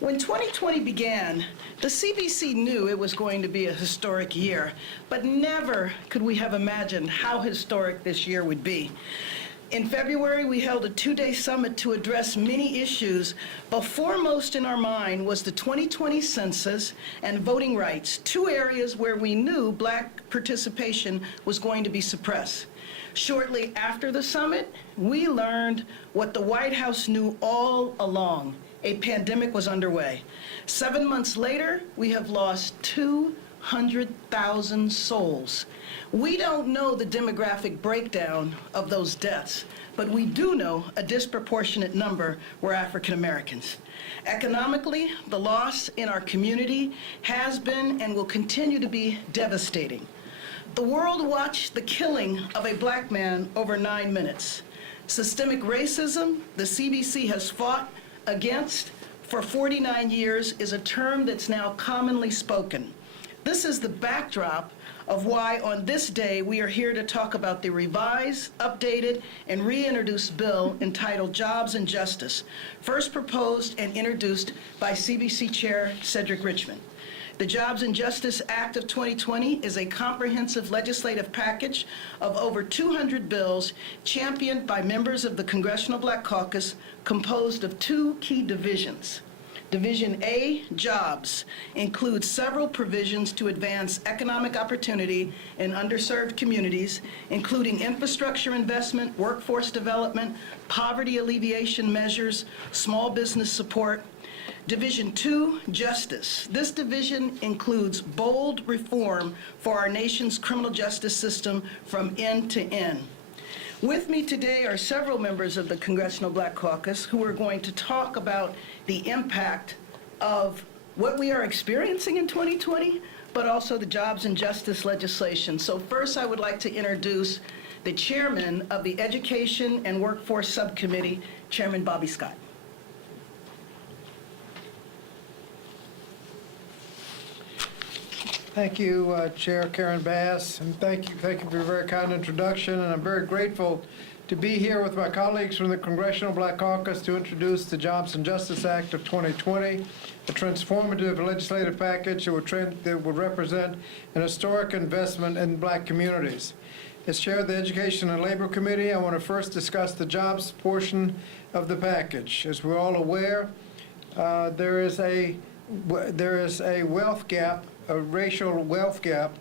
When 2020 began, the CBC knew it was going to be a historic year, but never could we have imagined how historic this year would be. In February, we held a two-day summit to address many issues, but foremost in our mind was the 2020 census and voting rights, two areas where we knew Black participation was going to be suppressed. Shortly after the summit, we learned what the White House knew all along. A pandemic was underway. 7 months later, we have lost 200,000 souls. We don't know the demographic breakdown of those deaths, but we do know a disproportionate number were African Americans. Economically, the loss in our community has been and will continue to be devastating. The world watched the killing of a Black man over 9 minutes. Systemic racism, the CBC has fought against for 49 years, is a term that's now commonly spoken. This is the backdrop of why on this day we are here to talk about the revised, updated, and reintroduced bill entitled Jobs and Justice, first proposed and introduced by CBC Chair Cedric Richmond. The Jobs and Justice Act of 2020 is a comprehensive legislative package of over 200 bills championed by members of the Congressional Black Caucus, composed of two key divisions. Division A, Jobs, includes several provisions to advance economic opportunity in underserved communities, including infrastructure investment, workforce development, poverty alleviation measures, small business support. Division 2, Justice. This division includes bold reform for our nation's criminal justice system from end to end. With me today are several members of the Congressional Black Caucus who are going to talk about the impact of what we are experiencing in 2020, but also the jobs and justice legislation. So first, I would like to introduce the chairman of the Education and Workforce Subcommittee, Chairman Bobby Scott. Thank you, Chair Karen Bass, and thank you for your very kind introduction. And I'm very grateful to be here with my colleagues from the Congressional Black Caucus to introduce the Jobs and Justice Act of 2020, a transformative legislative package that would represent an historic investment in Black communities. As Chair of the Education and Labor Committee, I want to first discuss the jobs portion of the package. As we're all aware, there is a wealth gap, a racial wealth gap,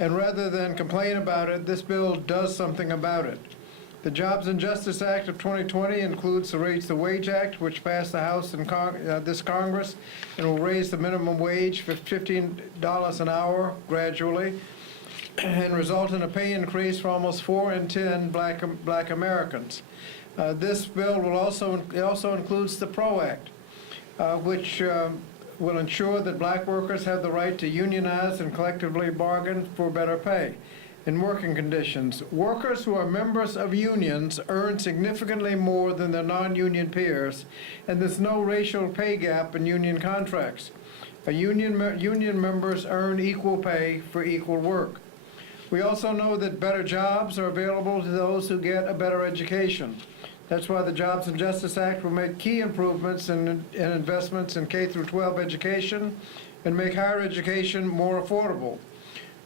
and rather than complain about it, this bill does something about it. The Jobs and Justice Act of 2020 includes the Raise the Wage Act, which passed the House and this Congress, and will raise the minimum wage for $15 an hour gradually, and result in a pay increase for almost 4 in 10 Black Americans. This bill will also includes the PRO Act, which will ensure that Black workers have the right to unionize and collectively bargain for better pay and working conditions. Workers who are members of unions earn significantly more than their non-union peers, and there's no racial pay gap in union contracts. Union members earn equal pay for equal work. We also know that better jobs are available to those who get a better education. That's why the Jobs and Justice Act will make key improvements in investments in K-12 education and make higher education more affordable.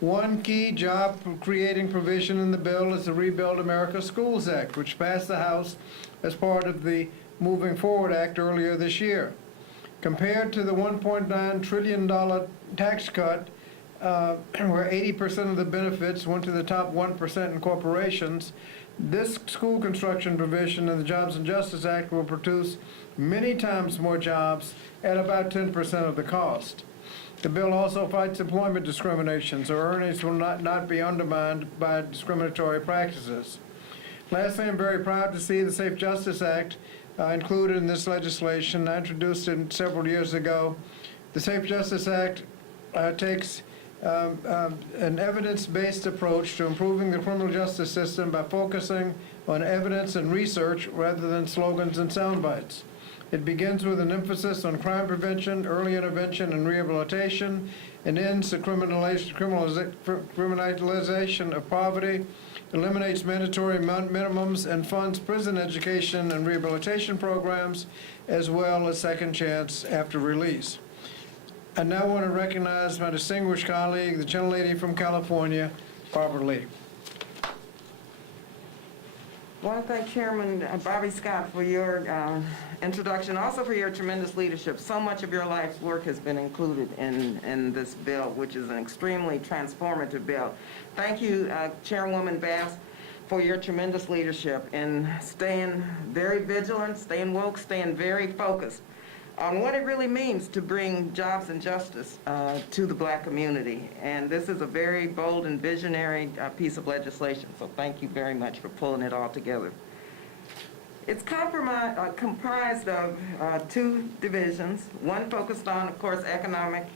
One key job-creating provision in the bill is the Rebuild America Schools Act, which passed the House as part of the Moving Forward Act earlier this year. Compared to the $1.9 trillion tax cut, where 80% of the benefits went to the top 1% in corporations, this school construction provision in the Jobs and Justice Act will produce many times more jobs at about 10% of the cost. The bill also fights employment discrimination, so earnings will not be undermined by discriminatory practices. Lastly, I'm very proud to see the Safe Justice Act included in this legislation. I introduced it several years ago. The Safe Justice Act takes an evidence-based approach to improving the criminal justice system by focusing on evidence and research rather than slogans and sound bites. It begins with an emphasis on crime prevention, early intervention, and rehabilitation, and ends the criminalization of poverty eliminates mandatory minimums, and funds prison education and rehabilitation programs, as well as second chance after release. I now want to recognize my distinguished colleague, the gentlelady from California, Barbara Lee. I want to thank Chairman Bobby Scott for your introduction, also for your tremendous leadership. So much of your life's work has been included in this bill, which is an extremely transformative bill. Thank you, Chairwoman Bass, for your tremendous leadership in staying very vigilant, staying woke, staying very focused on what it really means to bring jobs and justice to the Black community. And this is a very bold and visionary piece of legislation, so thank you very much for pulling it all together. It's comprised of two divisions, one focused on, of course, economic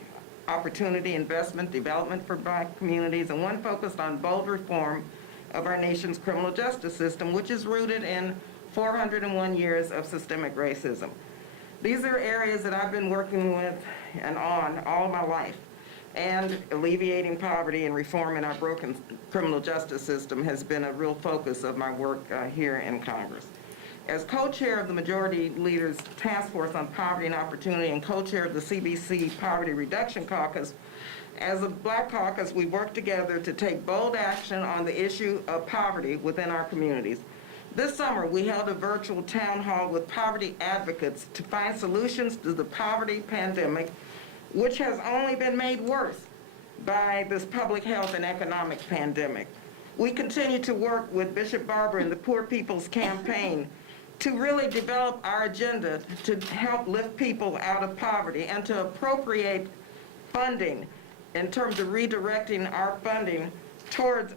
opportunity, investment, development for Black communities, and one focused on bold reform of our nation's criminal justice system, which is rooted in 401 years of systemic racism. These are areas that I've been working with and on all my life, and alleviating poverty and reforming our broken criminal justice system has been a real focus of my work here in Congress. As co-chair of the Majority Leader's Task Force on Poverty and Opportunity and co-chair of the CBC Poverty Reduction Caucus, as a Black caucus, we work together to take bold action on the issue of poverty within our communities. This summer, we held a virtual town hall with poverty advocates to find solutions to the poverty pandemic, which has only been made worse by this public health and economic pandemic. We continue to work with Bishop Barber and the Poor People's Campaign to really develop our agenda to help lift people out of poverty and to appropriate funding in terms of redirecting our funding towards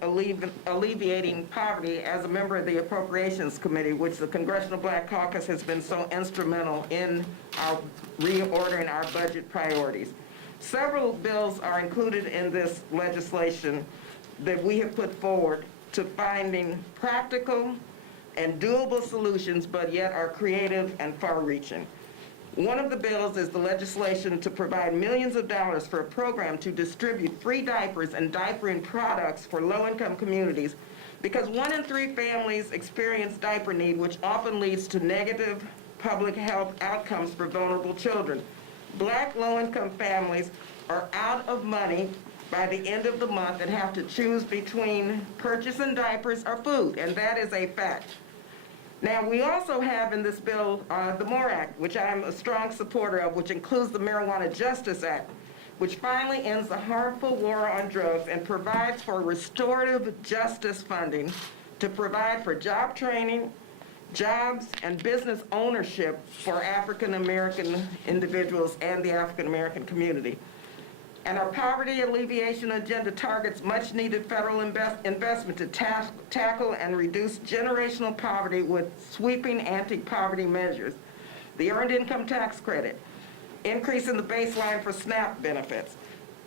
alleviating poverty as a member of the Appropriations Committee, which the Congressional Black Caucus has been so instrumental in our reordering our budget priorities. Several bills are included in this legislation that we have put forward to finding practical and doable solutions, but yet are creative and far-reaching. One of the bills is the legislation to provide millions of dollars for a program to distribute free diapers and diapering products for low-income communities, because 1 in 3 families experience diaper need, which often leads to negative public health outcomes for vulnerable children. Black low-income families are out of money by the end of the month and have to choose between purchasing diapers or food, and that is a fact. Now, we also have in this bill the MORE Act, which I'm a strong supporter of, which includes the Marijuana Justice Act, which finally ends the harmful war on drugs and provides for restorative justice funding to provide for job training, jobs, and business ownership for African American individuals and the African American community. And our poverty alleviation agenda targets much-needed federal investment to tackle and reduce generational poverty with sweeping anti-poverty measures. The Earned Income Tax Credit, increasing the baseline for SNAP benefits,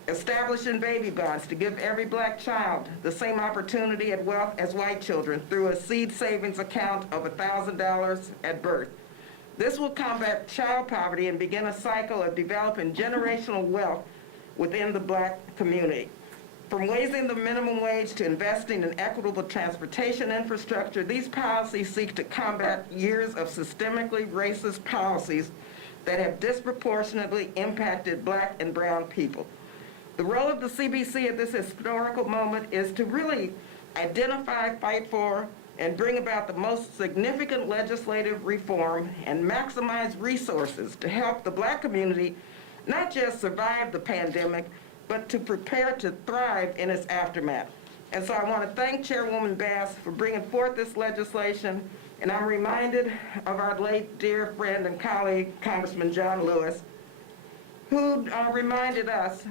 establishing baby bonds to give every Black child the same opportunity at wealth as white children through a seed savings account of $1,000 at birth. This will combat child poverty and begin a cycle of developing generational wealth within the Black community. From raising the minimum wage to investing in equitable transportation infrastructure, these policies seek to combat years of systemically racist policies that have disproportionately impacted Black and brown people. The role of the CBC at this historical moment is to really identify, fight for, and bring about the most significant legislative reform and maximize resources to help the Black community not just survive the pandemic, but to prepare to thrive in its aftermath. And so I want to thank Chairwoman Bass for bringing forth this legislation, and I'm reminded of our late dear friend and colleague, Congressman John Lewis, who reminded us,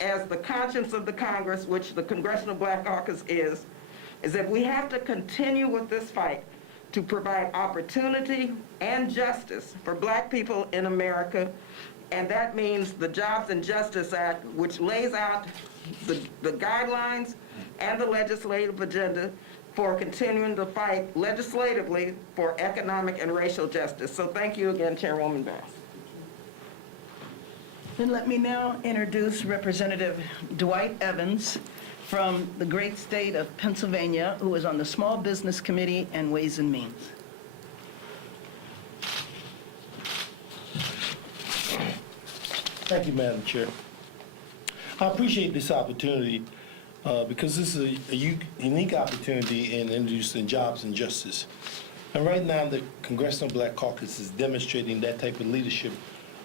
as the conscience of the Congress, which the Congressional Black Caucus is that we have to continue with this fight to provide opportunity and justice for Black people in America. And that means the Jobs and Justice Act, which lays out the guidelines and the legislative agenda for continuing to fight legislatively for economic and racial justice. So thank you again, Chairwoman Bass. Then let me now introduce Representative Dwight Evans from the great state of Pennsylvania, who is on the Small Business Committee and Ways and Means. Thank you, Madam Chair. I appreciate this opportunity because this is a unique opportunity in introducing jobs and justice. And right now, the Congressional Black Caucus is demonstrating that type of leadership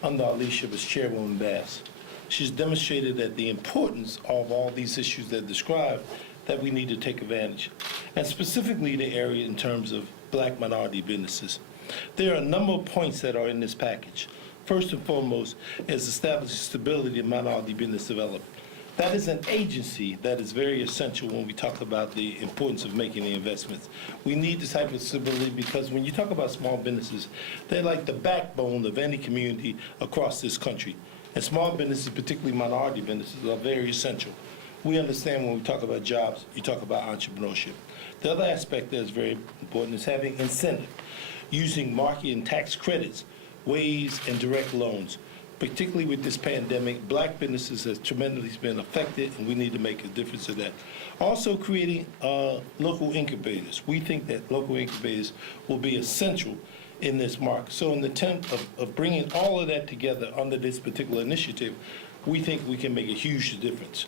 under our leadership as Chairwoman Bass. She's demonstrated that the importance of all these issues that describe that we need to take advantage, and specifically the area in terms of black minority businesses. There are a number of points that are in this package. First and foremost is establishing stability in minority business development. That is an agency that is very essential when we talk about the importance of making the investments. We need this type of stability because when you talk about small businesses, they're like the backbone of any community across this country. And small businesses, particularly minority businesses, are very essential. We understand when we talk about jobs, you talk about entrepreneurship. The other aspect that is very important is having incentive, using market and tax credits, ways, and direct loans. Particularly with this pandemic, black businesses have tremendously been affected, and we need to make a difference in that. Also creating local incubators. We think that local incubators will be essential in this market. So in the attempt of bringing all of that together under this particular initiative, we think we can make a huge difference.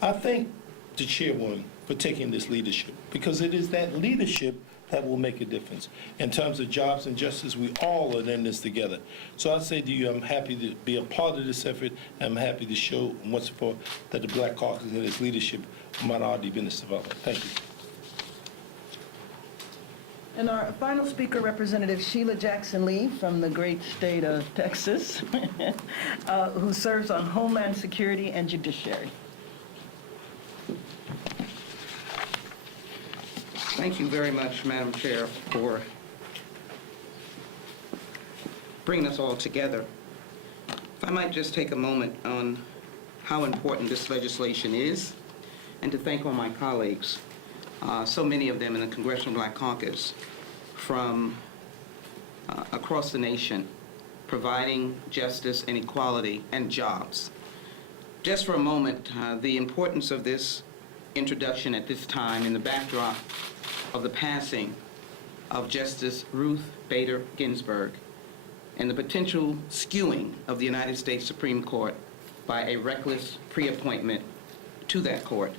I thank the Chairwoman for taking this leadership, because it is that leadership that will make a difference. In terms of jobs and justice, we all are in this together. So I say to you, I'm happy to be a part of this effort. I'm happy to show once and for all that the Black Caucus and its leadership of minority business development. Thank you. And our final speaker, Representative Sheila Jackson Lee from the great state of Texas, who serves on Homeland Security and Judiciary. Thank you very much, Madam Chair, for bringing us all together. If I might just take a moment on how important this legislation is, and to thank all my colleagues, so many of them in the Congressional Black Caucus from across the nation, providing justice and equality and jobs. Just for a moment, the importance of this introduction at this time in the backdrop of the passing of Justice Ruth Bader Ginsburg and the potential skewing of the United States Supreme Court by a reckless pre-appointment to that court.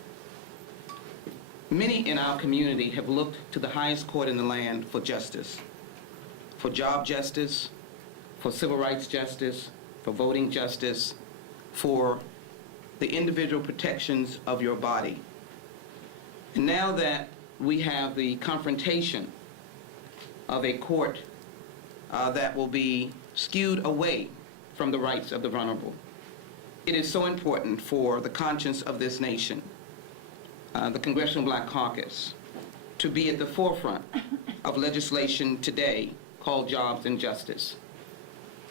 Many in our community have looked to the highest court in the land for justice, for job justice, for civil rights justice, for voting justice, for the individual protections of your body. And now that we have the confrontation of a court that will be skewed away from the rights of the vulnerable, it is so important for the conscience of this nation, the Congressional Black Caucus, to be at the forefront of legislation today called Jobs and Justice.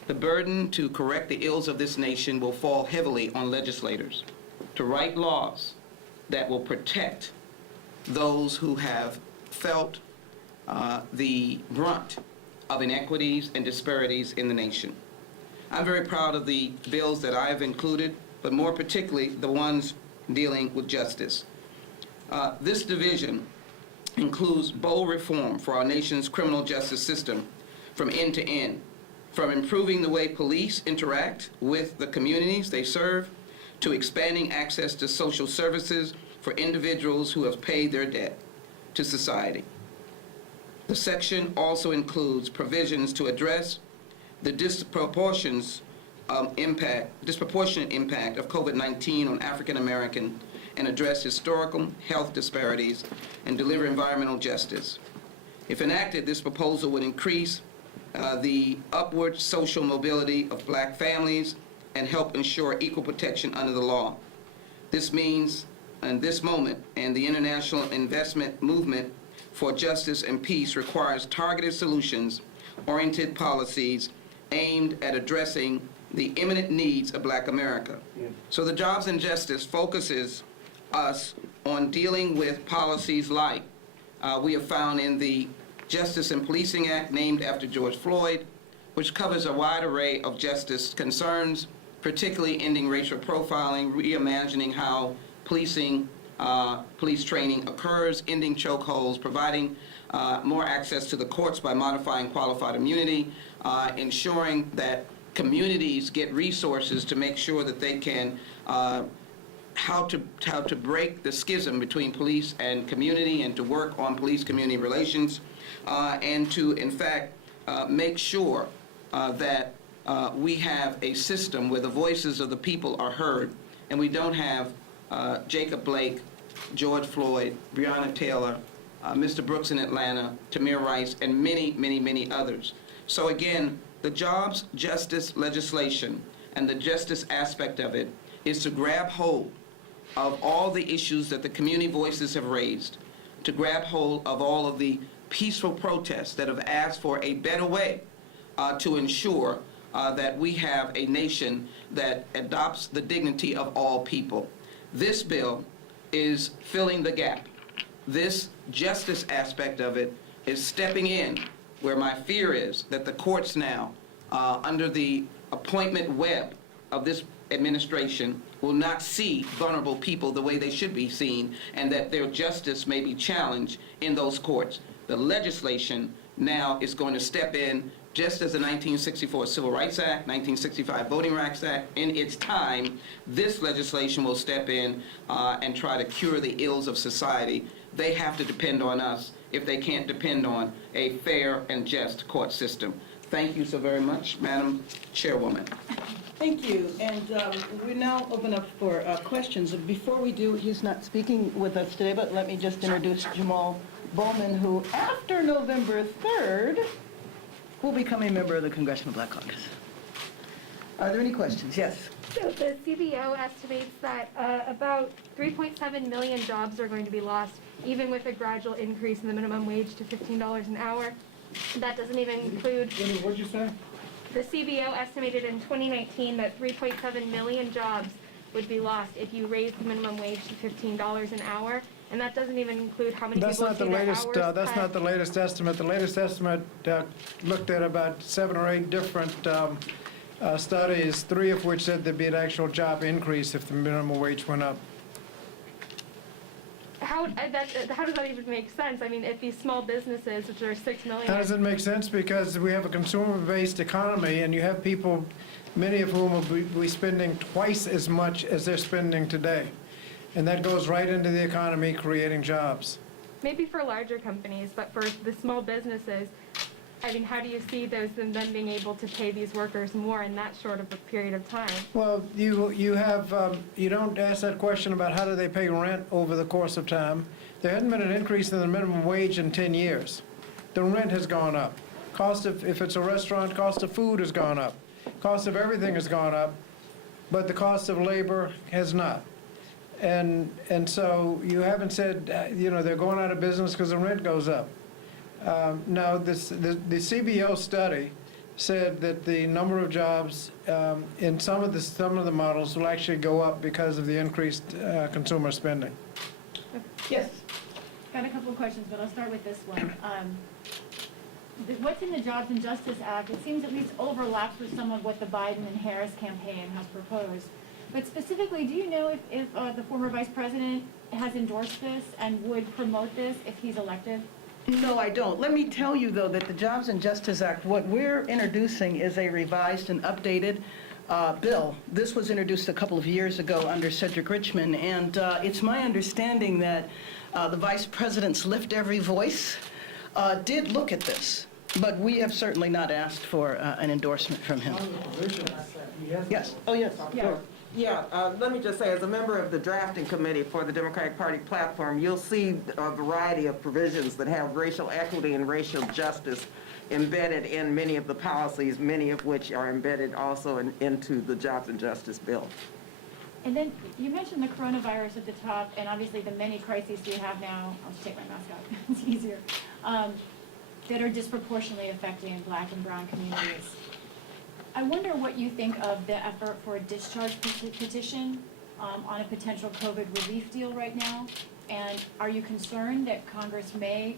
The burden to correct the ills of this nation will fall heavily on legislators to write laws that will protect those who have felt the brunt of inequities and disparities in the nation. I'm very proud of the bills that I have included, but more particularly the ones dealing with justice. This division includes bold reform for our nation's criminal justice system from end to end, from improving the way police interact with the communities they serve, to expanding access to social services for individuals who have paid their debt to society. The section also includes provisions to address the disproportionate impact of COVID-19 on African American and address historical health disparities and deliver environmental justice. If enacted, this proposal would increase the upward social mobility of black families and help ensure equal protection under the law. This means, in this moment, and the international investment movement for justice and peace requires targeted solutions, oriented policies aimed at addressing the imminent needs of Black America. So the Jobs and Justice focuses us on dealing with policies like we have found in the Justice and Policing Act, named after George Floyd, which covers a wide array of justice concerns, particularly ending racial profiling, reimagining how policing police training occurs, ending chokeholds, providing more access to the courts by modifying qualified immunity, ensuring that communities get resources to make sure that they can how to break the schism between police and community and to work on police-community relations, and to, in fact, make sure that we have a system where the voices of the people are heard, and we don't have Jacob Blake, George Floyd, Breonna Taylor, Mr. Brooks in Atlanta, Tamir Rice, and many, many, many others. So again, the jobs justice legislation and the justice aspect of it is to grab hold of all the issues that the community voices have raised, to grab hold of all of the peaceful protests that have asked for a better way to ensure that we have a nation that adopts the dignity of all people. This bill is filling the gap. This justice aspect of it is stepping in where my fear is that the courts now, under the appointment web of this administration, will not see vulnerable people the way they should be seen, and that their justice may be challenged in those courts. The legislation now is going to step in, just as the 1964 Civil Rights Act, 1965 Voting Rights Act, in its time, this legislation will step in and try to cure the ills of society. They have to depend on us if they can't depend on a fair and just court system. Thank you so very much, Madam Chairwoman. Thank you, and we now open up for questions. Before we do, he's not speaking with us today, but let me just introduce Jamal Bowman, who after November 3rd will become a member of the Congressional Black Caucus. Are there any questions? Yes. So the CBO estimates that about 3.7 million jobs are going to be lost, even with a gradual increase in the minimum wage to $15 an hour. That doesn't even include... What'd you say? The CBO estimated in 2019 that 3.7 million jobs would be lost if you raised the minimum wage to $15 an hour, and that doesn't even include how many That's people not the see their latest, hours that's cut. not the latest estimate. The latest estimate looked at about 7 or 8 different studies, 3 of which said there'd be an actual job increase if the minimum wage went up. How does that even make sense? I mean, if these small businesses, which are 6 million... How does it make sense? Because we have a consumer-based economy, and you have people, many of whom will be spending twice as much as they're spending today. And that goes right into the economy, creating jobs. Maybe for larger companies, but for the small businesses, I mean, how do you see those and then being able to pay these workers more in that short of a period of time? Well, you have, you don't ask that question about how do they pay rent over the course of time. There hasn't been an increase in the minimum wage in 10 years. The rent has gone up. Cost of, if it's a restaurant, cost of food has gone up. Cost of everything has gone up, but the cost of labor has not. And so you haven't said, they're going out of business because the rent goes up. Now, the CBO study said that the number of jobs in some of the models will actually go up because of the increased consumer spending. Yes. Got a couple of questions, but I'll start with this one. What's in the Jobs and Justice Act, it seems at least overlaps with some of what the Biden and Harris campaign has proposed. But specifically, do you know if the former vice president has endorsed this and would promote this if he's elected? No, I don't. Let me tell you, though, that the Jobs and Justice Act, what we're introducing is a revised and updated bill. This was introduced a couple of years ago under Cedric Richmond, and it's my understanding that the Vice President's Lift Every Voice did look at this, but we have certainly not asked for an endorsement from him. Yes. Oh, yes. Yeah, let me just say, as a member of the drafting committee for the Democratic Party platform, you'll see a variety of provisions that have racial equity and racial justice embedded in many of the policies, many of which are embedded also into the Jobs and Justice bill. And then you mentioned the coronavirus at the top, and obviously the many crises we have now, I'll just take my mask off, it's easier, that are disproportionately affecting Black and brown communities. I wonder what you think of the effort for a discharge petition on a potential COVID relief deal right now, and are you concerned that Congress may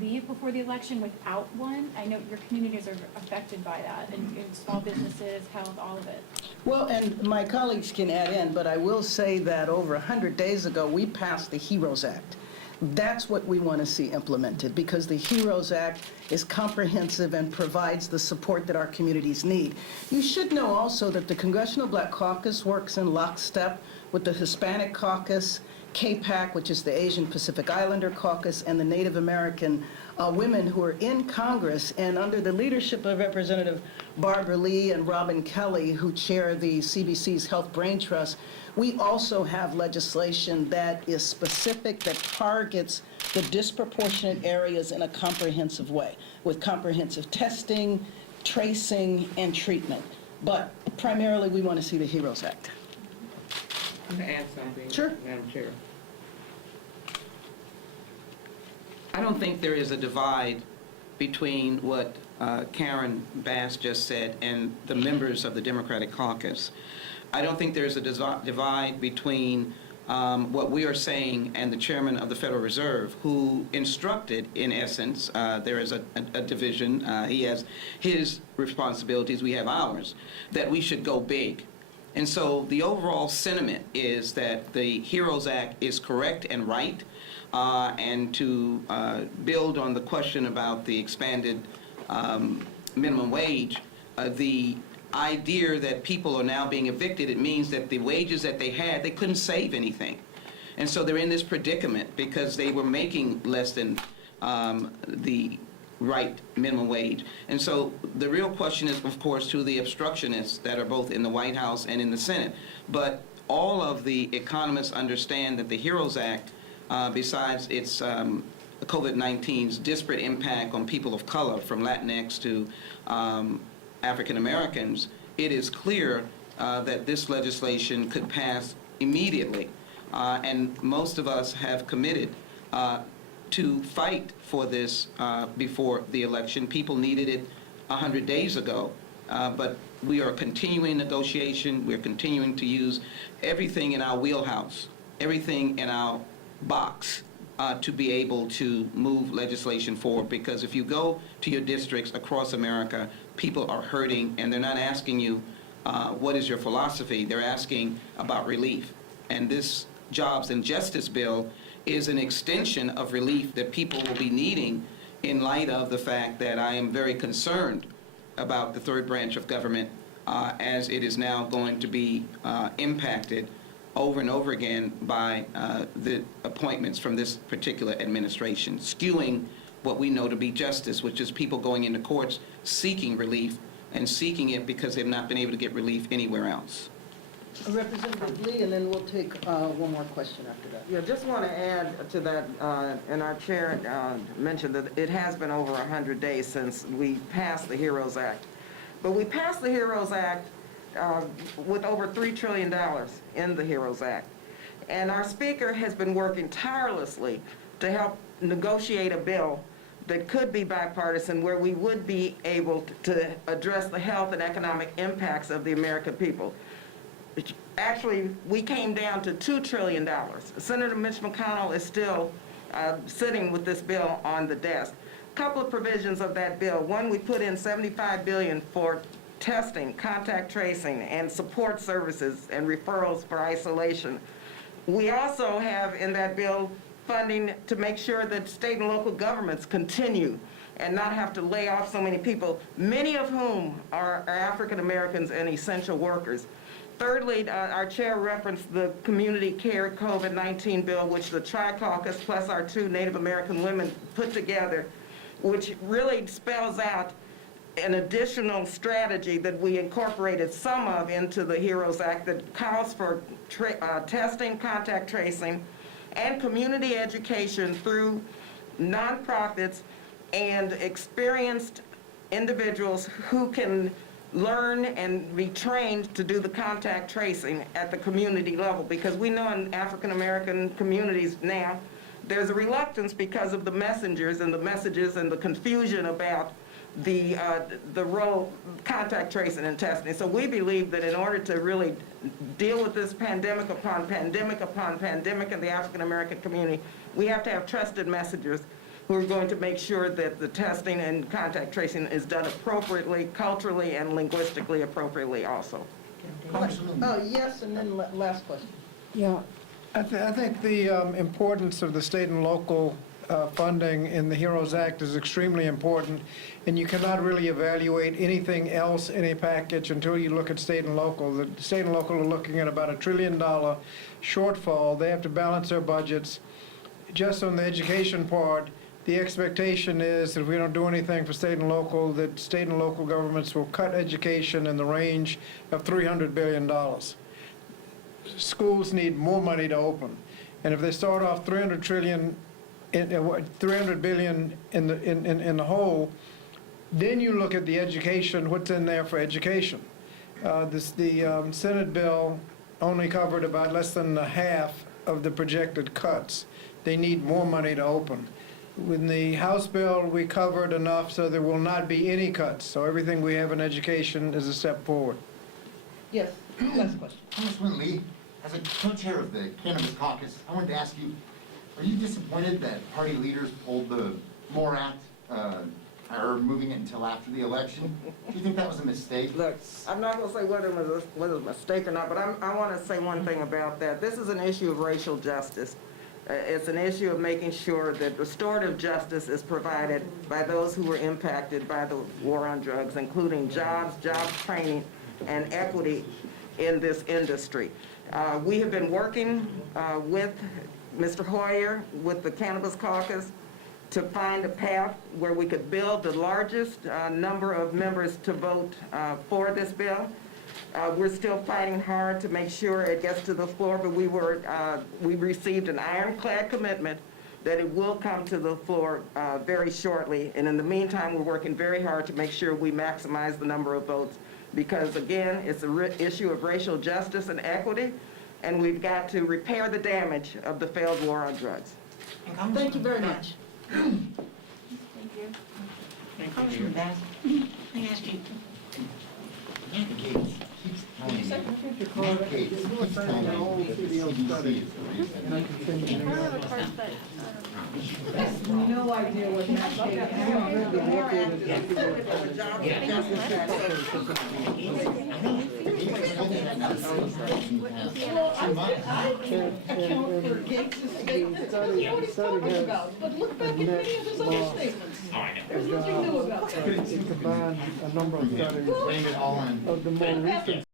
leave before the election without one? I know your communities are affected by that, and small businesses, health, all of it. Well, and my colleagues can add in, but I will say that over 100 days ago, we passed the HEROES Act. That's what we want to see implemented, because the HEROES Act is comprehensive and provides the support that our communities need. You should know also that the Congressional Black Caucus works in lockstep with the Hispanic Caucus, CAPAC, which is the Asian Pacific Islander Caucus, and the Native American women who are in Congress, and under the leadership of Representative Barbara Lee and Robin Kelly, who chair the CBC's Health Brain Trust, we also have legislation that is specific, that targets the disproportionate areas in a comprehensive way, with comprehensive testing, tracing, and treatment. But primarily, we want to see the HEROES Act. To add something, Sure. Madam Chair. I don't think there is a divide between what Karen Bass just said and the members of the Democratic Caucus. I don't think there's a divide between what we are saying and the chairman of the Federal Reserve, who instructed, in essence, there is a division, he has his responsibilities, we have ours, that we should go big. And so the overall sentiment is that the HEROES Act is correct and right, and to build on the question about the expanded minimum wage, the idea that people are now being evicted, it means that the wages that they had, they couldn't save anything. And so they're in this predicament because they were making less than the right minimum wage. And so the real question is, of course, to the obstructionists that are both in the White House and in the Senate. But all of the economists understand that the HEROES Act, besides its COVID-19's disparate impact on people of color, from Latinx to African Americans, it is clear that this legislation could pass immediately. And most of us have committed to fight for this before the election. People needed it 100 days ago, but we are continuing negotiation. We're continuing to use everything in our wheelhouse, everything in our box to be able to move legislation forward, because if you go to your districts across America, people are hurting, and they're not asking you, what is your philosophy? They're asking about relief. And this Jobs and Justice bill is an extension of relief that people will be needing, in light of the fact that I am very concerned about the third branch of government as it is now going to be impacted over and over again by the appointments from this particular administration, skewing what we know to be justice, which is people going into courts seeking relief, and seeking it because they've not been able to get relief anywhere else. Representative Lee, and then we'll take one more question after that. Yeah, just want to add to that, and our chair mentioned that it has been over 100 days since we passed the HEROES Act. But we passed the HEROES Act with over $3 trillion in the HEROES Act. And our speaker has been working tirelessly to help negotiate a bill that could be bipartisan, where we would be able to address the health and economic impacts of the American people. Actually, we came down to $2 trillion. Senator Mitch McConnell is still sitting with this bill on the desk. A couple of provisions of that bill. One, we put in $75 billion for testing, contact tracing, and support services and referrals for isolation. We also have in that bill funding to make sure that state and local governments continue and not have to lay off so many people, many of whom are African Americans and essential workers. Thirdly, our chair referenced the Community Care COVID-19 bill, which the Tri-Caucus plus our two Native American women put together, which really spells out an additional strategy that we incorporated some of into the HEROES Act that calls for testing, contact tracing, and community education through nonprofits and experienced individuals who can learn and be trained to do the contact tracing at the community level, because we know in African American communities now there's a reluctance because of the messengers and the messages and the confusion about the role contact tracing and testing. So we believe that in order to really deal with this pandemic upon pandemic upon pandemic in the African American community, we have to have trusted messengers who are going to make sure that the testing and contact tracing is done appropriately, culturally, and linguistically appropriately also. Oh, yes, and then last question. Yeah, I think the importance of the state and local funding in the HEROES Act is extremely important, and you cannot really evaluate anything else in a package until you look at state and local. The state and local are looking at about $1 trillion shortfall. They have to balance their budgets. Just on the education part, the expectation is that if we don't do anything for state and local, that state and local governments will cut education in the range of $300 billion. Schools need more money to open, and if they start off $300 billion in the hole, then you look at the education, what's in there for education. The Senate bill only covered about less than half of the projected cuts. They need more money to open. With the House bill, we covered enough so there will not be any cuts. So everything we have in education is a step forward. Yes, last question. Congressman Lee, as a co-chair of the Cannabis Caucus, I wanted to ask you, are you disappointed that party leaders pulled the MORE Act, or moving it until after the election? Do you think that was a mistake? Look, I'm not going to say whether it was a mistake or not, but I want to say one thing about that. This is an issue of racial justice. It's an issue of making sure that restorative justice is provided by those who were impacted by the war on drugs, including jobs, job training, and equity in this industry. We have been working with Mr. Hoyer, with the Cannabis Caucus, to find a path where we could build the largest number of members to vote for this bill. We're still fighting hard to make sure it gets to the floor, but we received an ironclad commitment that it will come to the floor very shortly. And in the meantime, we're working very hard to make sure we maximize the number of votes, because again, it's an issue of racial justice and equity, and we've got to repair the damage of the failed war on drugs. Thank you very much. Thank you. Congressman Bass, let me ask you, Nancy Gates keeps telling me, Nancy Gates keeps telling me that the CDC is the reason. I don't have a card that, No idea what It combines a number of studies Blame it all on of the more recent